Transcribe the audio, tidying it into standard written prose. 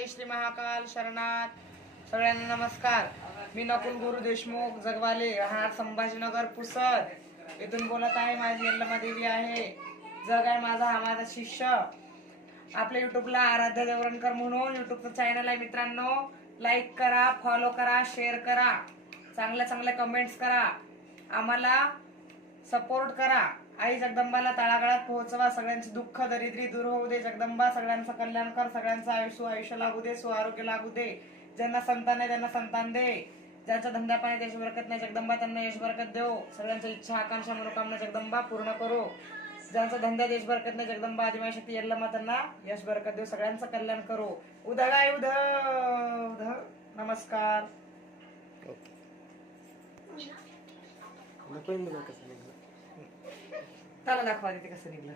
जय श्री महाकाल शरणात। सगळ्यांना नमस्कार। मी नकुल गुरु देशमुख जगवाले, राहणार संभाजीनगर पुसद इथून बोलत आहे। माझी यल्लमा देवी आहे। जग आहे माझा, हा माझा शिष्य। आपल्या युट्यूबला आराध्य देवरणकर म्हणून युट्यूबचं चॅनल आहे मित्रांनो। लाईक करा, फॉलो करा, शेअर करा, चांगल्या चांगल्या कमेंट्स करा, आम्हाला सपोर्ट करा। आई जगदंबाला तळागाळात पोहोचवा। सगळ्यांचे दुःख दरिद्री दूर होऊ दे जगदंबा। सगळ्यांचं कल्याण कर, सगळ्यांचं आयुष्य लागू दे, सुआरोग्य लागू दे। ज्यांना संतान आहे त्यांना संतान दे। ज्यांच्या धंद्या पाण्यात यश बरकत नाही जगदंबा त्यांना यश बरकत देव। सगळ्यांच्या इच्छा आकांक्षा मनोकामना जगदंबा पूर्ण करो। ज्यांचा धंद्यात यश बरकत नाही जगदंबा आदिमाय शक्ती यल्लमा त्यांना यश बरकत देव। सगळ्यांचं कल्याण करो। उदगाय उध उध। नमस्कार। त्याला दाखवा तिथे कसं निघलं।